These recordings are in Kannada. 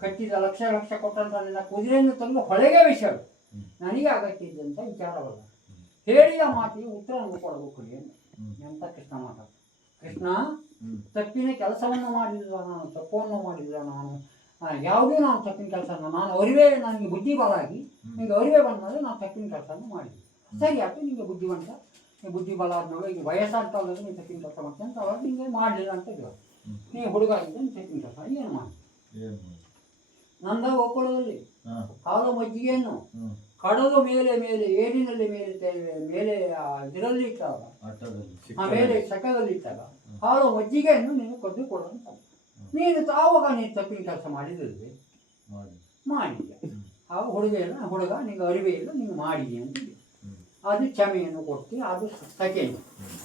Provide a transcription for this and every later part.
ಕಟ್ಟಿದ ಲಕ್ಷ ಲಕ್ಷ ಕೊಟ್ಟಂತ ಕುದುರೆಯನ್ನು ತಂದು ಹೊಳೆಗೆ ವಿಷಯ. ನನಗೆ ಅಗತ್ಯ ವಿಚಾರ ವಿಚಾರವಲ್ಲ. ಹೇಳಿದ ಮಾತಿಗೆ ಉತ್ತರವನ್ನು ಕೊಡಬೇಕು. ಅಂತ. ಕೃಷ್ಣ ಮಾತಾಡ ಕೃಷ್ಣ. ತಪ್ಪಿನ ಕೆಲಸವನ್ನು ಮಾಡಿಲ್ಲ ನಾನು ತಪ್ಪವನ್ನು ಮಾಡಿಲ್ಲ ನಾನು ಯಾವುದೇ ನಾನು ತಪ್ಪಿನ ಕೆಲಸ ನಾನು ಅರಿವೇ ನನಗೆ ಬುದ್ಧಿ ಬಲಾಗಿ ನಿಮಗೆ ಅರಿವೇ ಬಂದಾಗ ನಾನು ತಪ್ಪಿನ ಕೆಲಸವನ್ನು ಮಾಡಿದ್ದೆ. ಸರಿ ನಿಮಗೆ ಬುದ್ಧಿ ನೀ ಬುದ್ಧಿ ಬಲ ಆದ್ಮೇಲೆ ಈಗ ವಯಸ್ಸಾಗ್ತಾ ಹೋದಾಗ ನೀನು ತಪ್ಪಿನ ಕೆಲಸ ಮಾಡ್ತೀನಿ ಅಂತ ಅವಾಗ ನಿಮಗೆ ಮಾಡಲಿಲ್ಲ ಅಂತ ಹೇಳ ಹ್ಮ್. ನೀ ಹುಡುಗ ಇದ್ದರೆ ನೀವು ತಪ್ಪಿನ ಕೆಲಸ ಏನು ಮಾಡಿ ನಂದ ಒಕ್ಕಳದಲ್ಲಿ ಹಾಲು ಮಜ್ಜಿಗೆಯನ್ನು ಕಡಲು ಮೇಲೆ ಮೇಲೆ ಏರಿನಲ್ಲಿ ಮೇಲೆ ಮೇಲೆ ಇದರಲ್ಲಿ ಇಟ್ಟಾಗ ಮೇಲೆ ಸಕದಲ್ಲಿ ಇಟ್ಟಾಗ ಹಾಲು ಮಜ್ಜಿಗೆಯನ್ನು ನೀನು ಕದ್ದು ಕೊಡುವಂತ ನೀನು ತಾವಾಗ ನೀನು ತಪ್ಪಿನ ಕೆಲಸ ಮಾಡಿದ್ರೆ ಮಾಡಿ ಆ. ಆಗ ಹುಡುಗ ನಿಂಗೆ ಅರಿವೆ ಇಲ್ಲ ನೀನು ಮಾಡಿದಿ ಅಂತ ಅದು ಕ್ಷಮೆಯನ್ನು ಕೊಟ್ಟು ಅದು ಸಕೆಯನ್ನು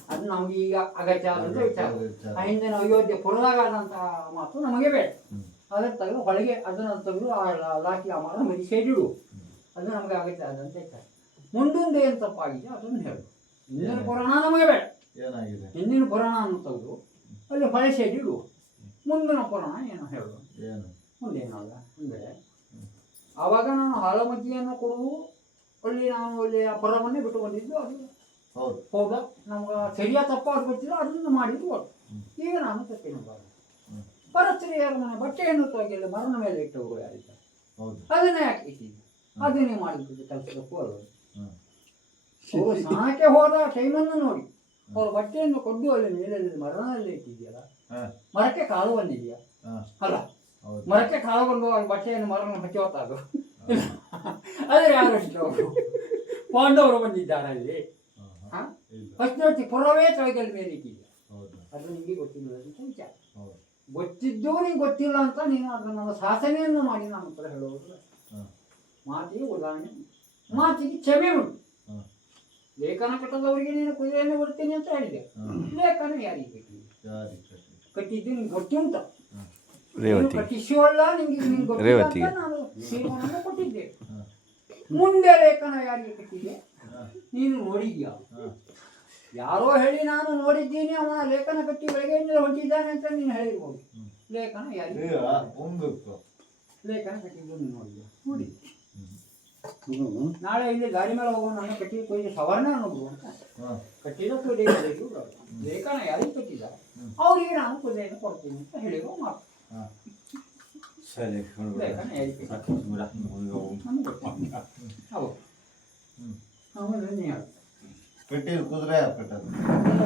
ಅದು ನಮ್ಗೆ ಈಗ ಅಗತ್ಯ ಆದಂಥ ವಿಚಾರ. ಆ ಆ ಹಿಂದಿನ ಅಯೋಧ್ಯೆ ಪುರದಾಗಾದಂಥ ಮಾತು ನಮಗೆ ಬೇಡ. ಅದನ್ನು ತೆಗೆದು ಹೊಳಗೆ ಅದನ್ನು ತೆಗೆದು ಆ ಲಾ- ಲಾಠಿ ಆ ಮರ ಮರಿ ಸೇರಿಡು. ಅದು ನಮಗೆ ಆಗುತ್ತೆ ಅದಂತ ಹೇಳ್ತಾರೆ ಮುಂದೊಂದು ಏನು ತಪ್ಪಾಗಿದೆ ಅದನ್ನು ಹೇಳು. ಹಿಂದಿನ ಪುರಾಣ ನಮಗೆ ಬೇಡ. ಹಿಂದಿನ ಪುರಾಣವನ್ನು ತೆಗೆದು ಅಲ್ಲಿ ಹೊಳೆ ಸೇರಿಡು ಮುಂದಿನ ಪುರಾಣ ಏನು ಹೇಳು? ಮುಂದೇನಲ್ಲ ಅಂದರೆ ಆವಾಗ ನಾನು ಹಾಲು ಮಜ್ಜಿಗೆಯನ್ನು ಕೊಡುವುದು ಅಲ್ಲಿ ನಾನು ಅಲ್ಲಿ ಆ ಪುರವನ್ನೇ ಬಿಟ್ಟು ಬಂದಿದ್ದು ಅದು ಹೌದು. ನಮ್ಗೆ ಸರಿಯಾದ ತಪ್ಪ ಅದು ಗೊತ್ತಿಲ್ಲ ಅದನ್ನು ಮಾಡಿದ್ದು. ಈಗ ನಾನು ತಪ್ಪಿನ ಬಾರ. ಪರಸ್ತ್ರೀಯರ ಮನೆ ಬಟ್ಟೆಯನ್ನು ತೊಗಿಲ್ಲ ಮರಣ ಮೇಲೆ ಇಟ್ಟು ಯಾರಿದ್ದಾರೆ? ಹೌದು. ಅದನ್ನೇ ಯಾಕೆ ಅದನ್ನೇ ಮಾಡಿದ್ದು ಹ್ಮ್. ಅವರು ಸ್ನಾನಕ್ಕೆ ಹೋದ ಟೈಮನ್ನು ನೋಡಿ. ಅವರು ಬಟ್ಟೆಯನ್ನು ಕೊಡ್ದು ಅಲ್ಲಿ ಮೇಲೆ ಮರಣದಲ್ಲಿ ಇಟ್ಟಿದೆಯಲ್ಲ. ಮರಕ್ಕೆ ಕಾಲು ಬಂದಿದೆಯಾ. ಅಲ್ಲ ಮರಕ್ಕೆ ಕಾಲು ಬಂದು ಅವ್ರ ಬಟ್ಟೆಯನ್ನು ಮರಣ ಹಚ್ಚಿ ಹೊತ್ತಾದು ಅದೇ ಯಾರು ಅಷ್ಟು ಪಾಂಡವರು ಬಂದಿದ್ದಾರೆ ಅಲ್ಲಿ. ಫಸ್ಟ್ ಪುರವೇ ತೊಳಗಲ್ ಮೇಲೆ ಇಟ್ಟಿದ್ಯಾ? ಹೌದು. ಅದು ನಿಮಗೆ ಗೊತ್ತಿಲ್ಲ ಅಂತ ವಿಚಾರ. ಗೊತ್ತಿದ್ದೂ ನಿಂಗೆ ಗೊತ್ತಿಲ್ಲ ಅಂತ ನೀನು ಅದನ್ನು ಶಾಸನೆಯನ್ನು ಮಾಡಿ ನಾನು ಹತ್ರ ಹೇಳುವುದು. ಮಾತಿಗೆ ಉದಾಹರಣೆ ಮಾತಿಗೆ ಕ್ಷಮೆ ಉಂಟು. ಲೇಖನ ಕಟ್ಟದವರಿಗೆ ನೀನು ಕುದುರೆಯನ್ನು ಕೊಡ್ತೀನಿ ಅಂತ ಹೇಳಿದೆ. ಲೇಖನ ಯಾರಿಗೆ ಕಟ್ಟಿದೆ ಯಾರಿಗೆ ಕಟ್ಟಿ ಕಟ್ಟಿದ್ದು ನಿಂಗೆ ಗೊತ್ತುಂಟ. ನೀನು ನಿಂಗೆ ನಿಂಗೆ ಗೊತ್ತಿಲ್ಲ. ನಾನು ಕೊಟ್ಟಿದ್ದೆ. ಮುಂದೆ ಲೇಖನ ಯಾರಿಗೆ ಕಟ್ಟಿದೆ ನೀನು ನೋಡಿದ್ಯಾ. ಯಾರೋ ಹೇಳಿ ನಾನು ನೋಡಿದ್ದೀನಿ ಅವನ ಲೇಖನ ಕಟ್ಟಿ ಬೆಳಗ್ಗೆಯಿಂದ ಹೊಂಟಿದ್ದಾನೆ ಅಂತ ನೀನು ಹೇಳಿರ್ಬೋದು. ಲೇಖನ ಯಾರು ಲೇಖನ ಕಟ್ಟಿದ್ದು ನೀನು ನೋಡಿದ್ಯ? ನೋಡಿ. ನಾಳೆ ಇಲ್ಲಿ ಗಾಡಿ ಮೇಲೆ ಹೋಗೋಣ ನಾನು ಕಟ್ಟಿ ಕೊಯ್ದು ಸವರ್ಣ ಅನ್ನೋದು ಅಂತ. ಕಟ್ಟಿದ ಕುದುರೆ ಲೇಖನ ಯಾರಿಗೆ ಕಟ್ಟಿದ. ಅವರಿಗೆ ನಾನು ಕುದುರೆಯನ್ನು ಕೊಡ್ತೀನಿ ಅಂತ ಹೇಳಿರೋ ಮಾತು. ಸರಿ ಲೇಖನ ಯಾರಿಗೆ. ಹೌದು. ಧನ್ಯವಾದ ಆಮೇಲೆ ನೀನು ಹೇಳು. ಕಟ್ಟಿದ ಕುದುರೆ ಯಾರು ಕಟ್ಟೋದು